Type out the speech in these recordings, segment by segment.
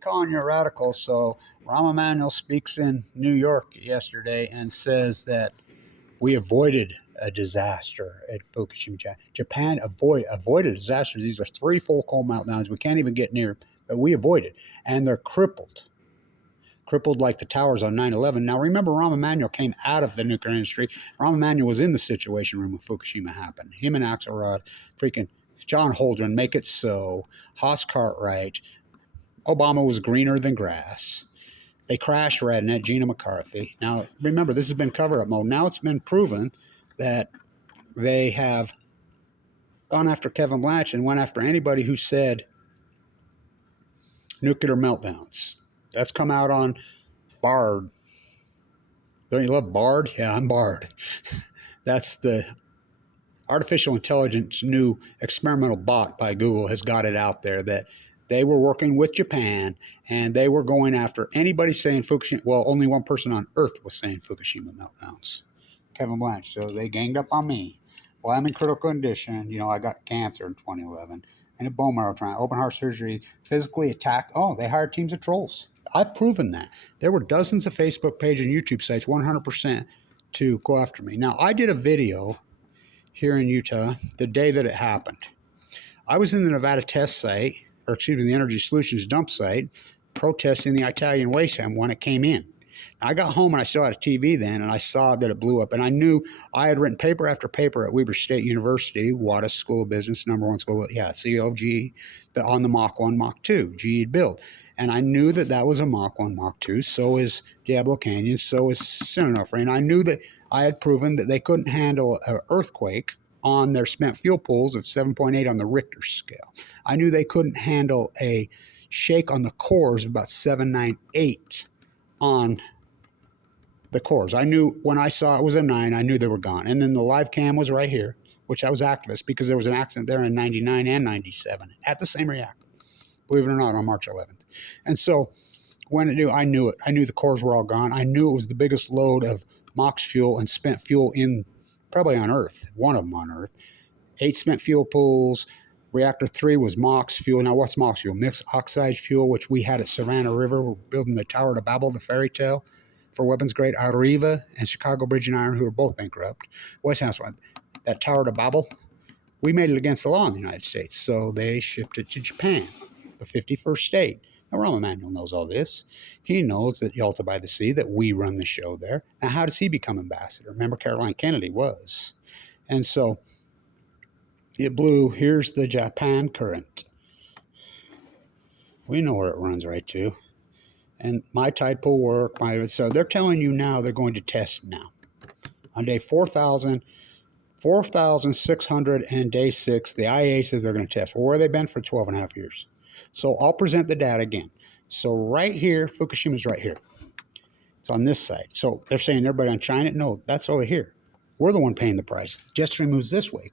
calling you a radical. So Rahm Emanuel speaks in New York yesterday and says that we avoided a disaster at Fukushima. Japan avoided disaster. These are 3 full coal meltdowns. We can't even get near, but we avoided. And they're crippled like the towers on 9/11. Now, remember, Rahm Emanuel came out of the nuclear industry. Rahm Emanuel was in the Situation Room when Fukushima happened. Him and Axelrod, freaking John Holdren, Make It So, Haas Cartwright. Obama was greener than grass. They crashed Rednet, Gina McCarthy. Now, remember, this has been cover-up mode. Now it's been proven that they have gone after Kevin Blanch and went after anybody who said nuclear meltdowns. That's come out on Bard. Don't you love Bard? Yeah, I'm Bard. That's the artificial intelligence new experimental bot by Google has got it out there that they were working with Japan and they were going after anybody saying Fukushima. Well, only one person on Earth was saying Fukushima meltdowns, Kevin Blanch. So they ganged up on me. Well, I'm in critical condition. I got cancer in 2011 and a bone marrow transplant, open heart surgery, physically attacked. Oh, they hired teams of trolls. I've proven that. There were dozens of Facebook page and YouTube sites, 100%, to go after me. Now, I did a video here in Utah the day that it happened. I was in the Nevada test site, the Energy Solutions dump site, protesting the Italian waste ham when it came in. I got home and I still had a TV then, and I saw that it blew up. And I knew I had written paper after paper at Weber State University, Wattis School of Business, #1 school, CEO of GE, on the Mach 1, Mach 2, GE build. And I knew that was a Mach 1, Mach 2. So is Diablo Canyon, so is Sinanofe. And I knew that I had proven that they couldn't handle an earthquake on their spent fuel pools of 7.8 on the Richter scale. I knew they couldn't handle a shake on the cores of about 798 on the cores. I knew when I saw it was a 9, I knew they were gone. And then the live cam was right here, which I was activist because there was an accident there in 99 and 97 at the same reactor, believe it or not, on March 11th. And so when it knew, I knew it. I knew the cores were all gone. I knew it was the biggest load of MOX fuel and spent fuel in probably on Earth, one of them on Earth. 8 spent fuel pools. Reactor 3 was MOX fuel. Now, what's MOX fuel? Mixed oxide fuel, which we had at Savannah River. We're building the Tower to Babel, the fairy tale, for weapons grade. Arriva and Chicago Bridge and Iron, who were both bankrupt. Westinghouse, that Tower to Babel, we made it against the law in the United States, so they shipped it to Japan, the 51st state. Now, Rahm Emanuel knows all this. He knows that Yalta by the Sea, that we run the show there. Now, how does he become ambassador? Remember, Caroline Kennedy was. And so it blew. Here's the Japan current. We know where it runs right to. And my tide pool work. So they're telling you now they're going to test now. On day 4,600 and day 6, the IAEA says they're going to test. Well, where have they been for 12 and a half years? So I'll present the data again. So right here, Fukushima's right here. It's on this side. So they're saying everybody on China? No, that's over here. We're the one paying the price. Jet stream moves this way.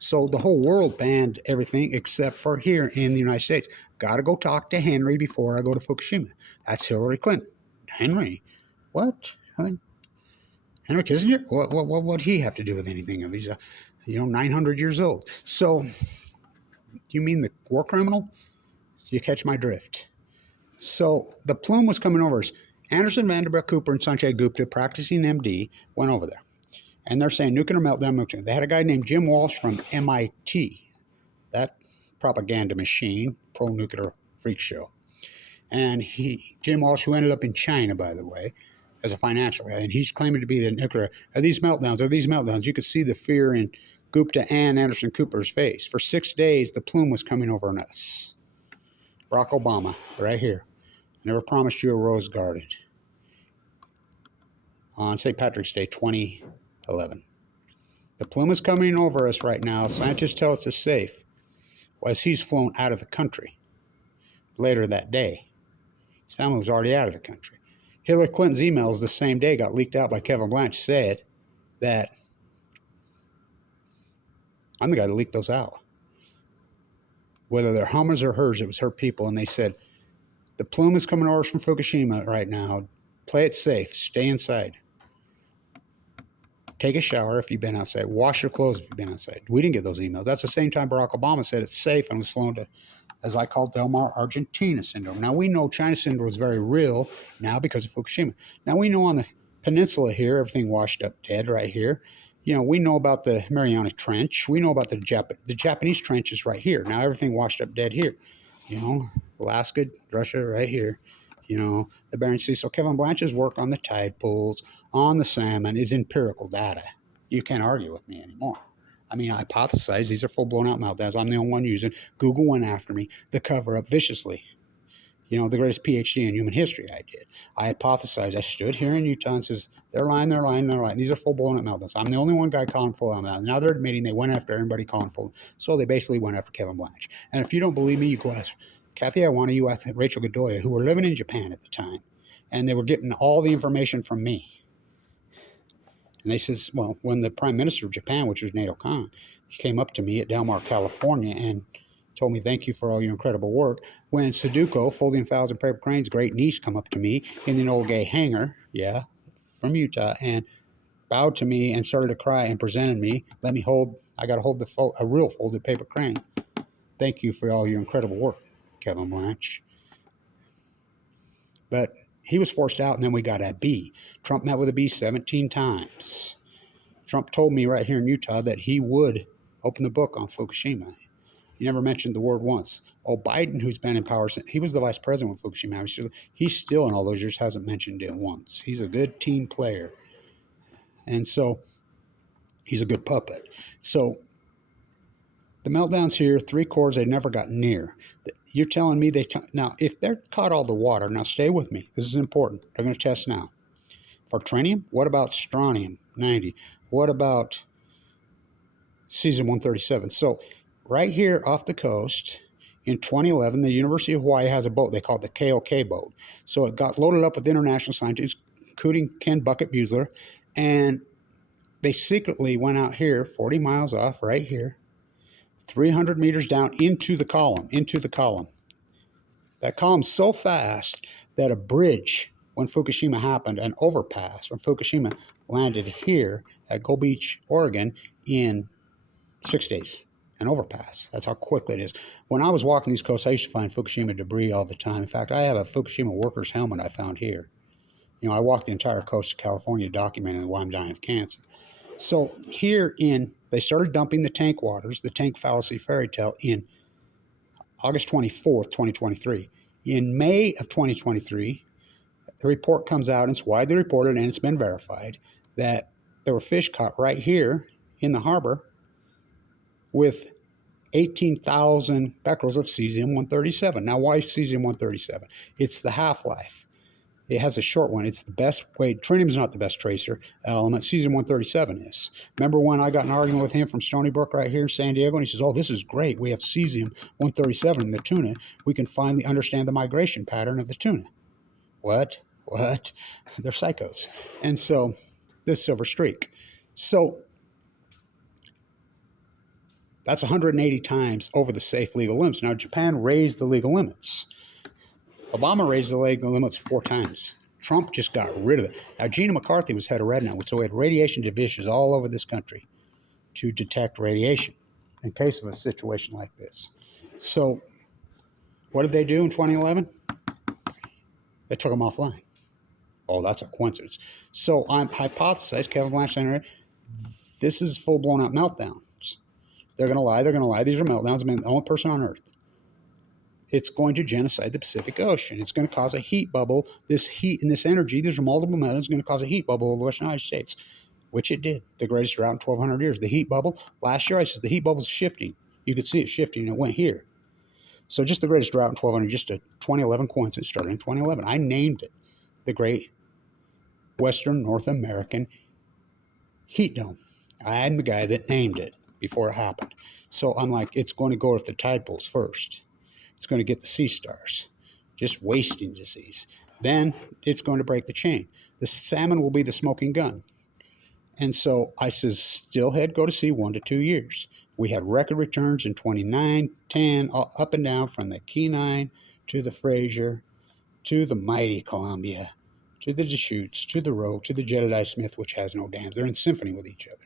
So the whole world banned everything except for here in the United States. Got to go talk to Henry before I go to Fukushima. That's Hillary Clinton. Henry? What? Henry Kissinger? What would he have to do with anything? If he's 900 years old. So you mean the war criminal? You catch my drift. So the plume was coming over us. Anderson, Vanderbilt, Cooper, and Sanjay Gupta, practicing MD, went over there. And they're saying nuclear meltdown. They had a guy named Jim Walsh from MIT, that propaganda machine, pro-nuclear freak show. And Jim Walsh, who ended up in China, by the way, as a financial guy, and he's claiming to be the nuclear. Are these meltdowns? You could see the fear in Gupta and Anderson Cooper's face. For 6 days, the plume was coming over on us. Barack Obama, right here. Never promised you a rose garden. On St. Patrick's Day, 2011. The plume is coming over us right now. Scientists tell us it's safe. As he's flown out of the country later that day. His family was already out of the country. Hillary Clinton's emails the same day got leaked out by Kevin Blanch, said that I'm the guy that leaked those out. Whether they're Hummers or hers, it was her people. And they said, the plume is coming over us from Fukushima right now. Play it safe. Stay inside. Take a shower if you've been outside. Wash your clothes if you've been outside. We didn't get those emails. That's the same time Barack Obama said it's safe and was flown to as I call Del Mar, Argentina syndrome. Now, we know China syndrome was very real now because of Fukushima. Now, we know on the peninsula here, everything washed up dead right here. You know, we know about the Mariana Trench. We know about the Japanese trenches right here. Now, everything washed up dead here. You know, Alaska, Russia right here. You know, the Bering Sea. So Kevin Blanch's work on the tide pools, on the salmon, is empirical data. You can't argue with me anymore. I mean, I hypothesize these are full-blown out meltdowns. I'm the only one using. Google went after me. The cover up viciously. You know, the greatest PhD in human history I did. I hypothesized. I stood here in Utah and says, they're lying, they're lying, they're lying. These are full-blown out meltdowns. I'm the only one guy calling full out meltdowns. Now they're admitting they went after everybody calling full. So they basically went after Kevin Blanch. And if you don't believe me, you go ask Kathy Iwano, you ask Rachel Godoya, who were living in Japan at the time. And they were getting all the information from me. And they says, well, when the Prime Minister of Japan, which was Nato Khan, came up to me at Del Mar, California, and told me, thank you for all your incredible work. When Sudoku, Folding 1,000 Paper Cranes, great niece, come up to me in an old gay hangar, yeah, from Utah, and bowed to me and started to cry and presented me, let me hold, I got to hold a real folded paper crane. Thank you for all your incredible work, Kevin Blanch. But he was forced out, and then we got a B. Trump met with a B 17 times. Trump told me right here in Utah that he would open the book on Fukushima. He never mentioned the word once. Oh, Biden, who's been in power since he was the vice president when Fukushima, he still in all those years hasn't mentioned it once. He's a good team player. And so he's a good puppet. So the meltdowns here, 3 cores they never got near. You're telling me now, if they're caught all the water, now stay with me. This is important. They're going to test now. For tritium, what about strontium 90? What about cesium-137? So right here off the coast in 2011, the University of Hawaii has a boat. They call it the KOK boat. So it got loaded up with international scientists, including Ken Bucket Buesler, and they secretly went out here 40 miles off right here, 300 meters down into the column. That column's so fast that a bridge, when Fukushima happened, an overpass, when Fukushima landed here at Gold Beach, Oregon, in 6 days. An overpass. That's how quickly it is. When I was walking these coasts, I used to find Fukushima debris all the time. In fact, I have a Fukushima worker's helmet I found here. You know, I walked the entire coast of California documenting why I'm dying of cancer. So here they started dumping the tank waters, the tank fallacy fairy tale, in August 24th, 2023. In May of 2023, the report comes out, and it's widely reported, and it's been verified, that there were fish caught right here in the harbor with 18,000 becquerels of cesium-137. Now, why cesium-137? It's the half-life. It has a short one. It's the best way. Tritium is not the best tracer element. Cesium-137 is. Remember when I got an argument with him from Stony Brook right here in San Diego, and he says, oh, this is great. We have cesium-137 in the tuna. We can finally understand the migration pattern of the tuna. What? They're psychos. And so this silver streak. So that's 180 times over the safe legal limits. Now, Japan raised the legal limits. Obama raised the legal limits 4 times. Trump just got rid of it. Now, Gina McCarthy was head of RADATION, so we had radiation divisions all over this country to detect radiation in case of a situation like this. So what did they do in 2011? They took them offline. Oh, that's a coincidence. So I'm hypothesized, Kevin Blanch, this is full-blown out meltdowns. They're going to lie. These are meltdowns. I mean, the only person on Earth. It's going to genocide the Pacific Ocean. It's going to cause a heat bubble. This heat and this energy, these are multiple metals, going to cause a heat bubble over the Western United States, which it did. The greatest drought in 1,200 years. The heat bubble, last year I said the heat bubble's shifting. You could see it shifting, and it went here. So just the greatest drought in 1,200, just a 2011 coincidence, started in 2011. I named it the Great Western North American Heat Dome. I'm the guy that named it before it happened. So I'm like, it's going to go with the tide pools first. It's going to get the sea stars, just wasting disease. Then it's going to break the chain. The salmon will be the smoking gun. And so I says, steelhead go to sea 1 to 2 years. We had record returns in 29, 10, up and down from the Kenai to the Fraser to the mighty Columbia to the Deschutes to the Rogue to the Jedediah Smith, which has no dams. They're in symphony with each other.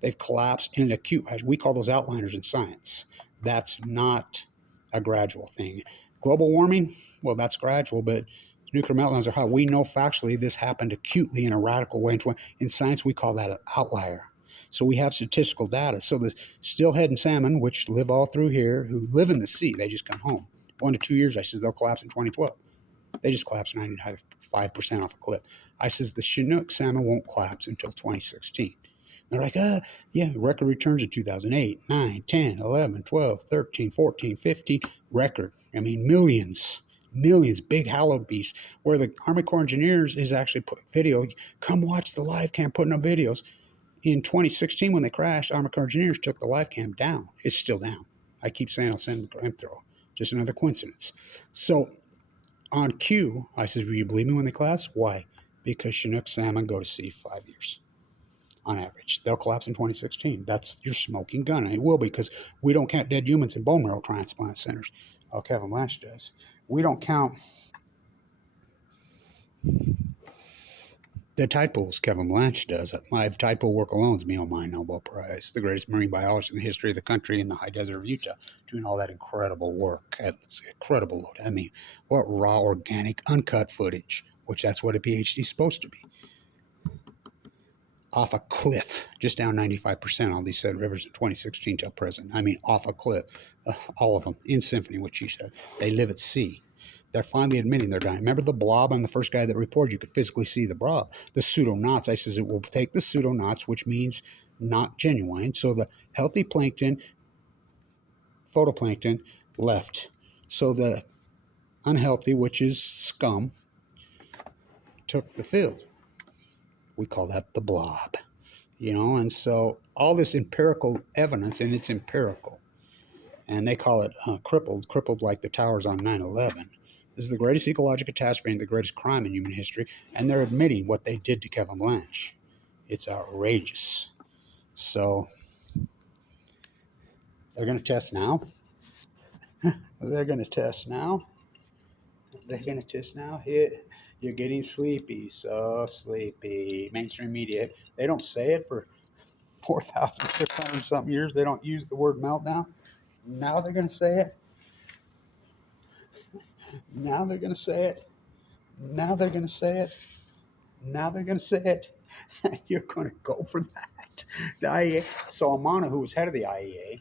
They've collapsed in an acute, we call those outliners in science. That's not a gradual thing. Global warming, well, that's gradual, but nuclear meltdowns are how we know factually this happened acutely in a radical way. In science, we call that an outlier. So we have statistical data. So the steelhead and salmon, which live all through here, who live in the sea, they just come home. 1 to 2 years, I says, they'll collapse in 2012. They just collapsed 95% off a cliff. I says, the Chinook salmon won't collapse until 2016. They're like, yeah, record returns in 2008, 9, 10, 11, 12, 13, 14, 15. Record. I mean, millions, big hallowed beasts, where the Army Corps of Engineers is actually putting video. Come watch the live cam putting up videos. In 2016, when they crashed, Army Corps of Engineers took the live cam down. It's still down. I keep saying I'll send the crime throw. Just another coincidence. So on cue, I said, will you believe me when they collapse? Why? Because Chinook salmon go to sea 5 years on average. They'll collapse in 2016. That's your smoking gun. And it will, because we don't count dead humans in bone marrow transplant centers. Oh, Kevin Blanch does. We don't count the tide pools. Kevin Blanch does. My tide pool work alone is me on my Nobel Prize, the greatest marine biologist in the history of the country in the high desert of Utah, doing all that incredible work. That's incredible load. I mean, what raw, organic, uncut footage, which that's what a PhD is supposed to be. Off a cliff, just down 95% on these said rivers in 2016 till present. I mean, off a cliff, all of them in symphony, which she said. They live at sea. They're finally admitting they're dying. Remember the blob? I'm the first guy that reported you could physically see the blob. The pseudonauts, I says it will take the pseudonauts, which means not genuine. So the healthy plankton, photoplankton, left. So the unhealthy, which is scum, took the field. We call that the blob. And so all this empirical evidence, and it's empirical, and they call it crippled like the towers on 9/11. This is the greatest ecological catastrophe and the greatest crime in human history, and they're admitting what they did to Kevin Blanch. It's outrageous. So they're going to test now. They're going to test now. You're getting sleepy, so sleepy. Mainstream media, they don't say it for 4,600 something years. They don't use the word meltdown. Now they're going to say it. Now they're going to say it. Now they're going to say it. Now they're going to say it. You're going to go for that. The IAEA. So Amana, who was head of the IAEA,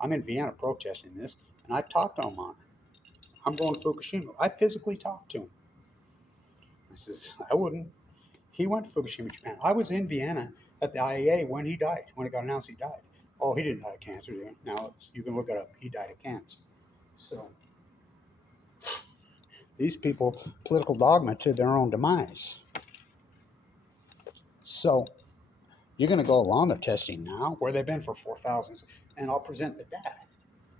I'm in Vienna protesting this, and I talked to Amana. I'm going to Fukushima. I physically talked to him. I says, I wouldn't. He went to Fukushima, Japan. I was in Vienna at the IAEA when he died, when it got announced he died. Oh, he didn't die of cancer. Now you can look it up. He died of cancer. So these people, political dogma to their own demise. So you're going to go along their testing now, where they've been for 4,000, and I'll present the data.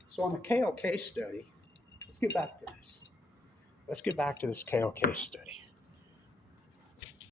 So on the KOK study, let's get back to this. Let's get back to this KOK study.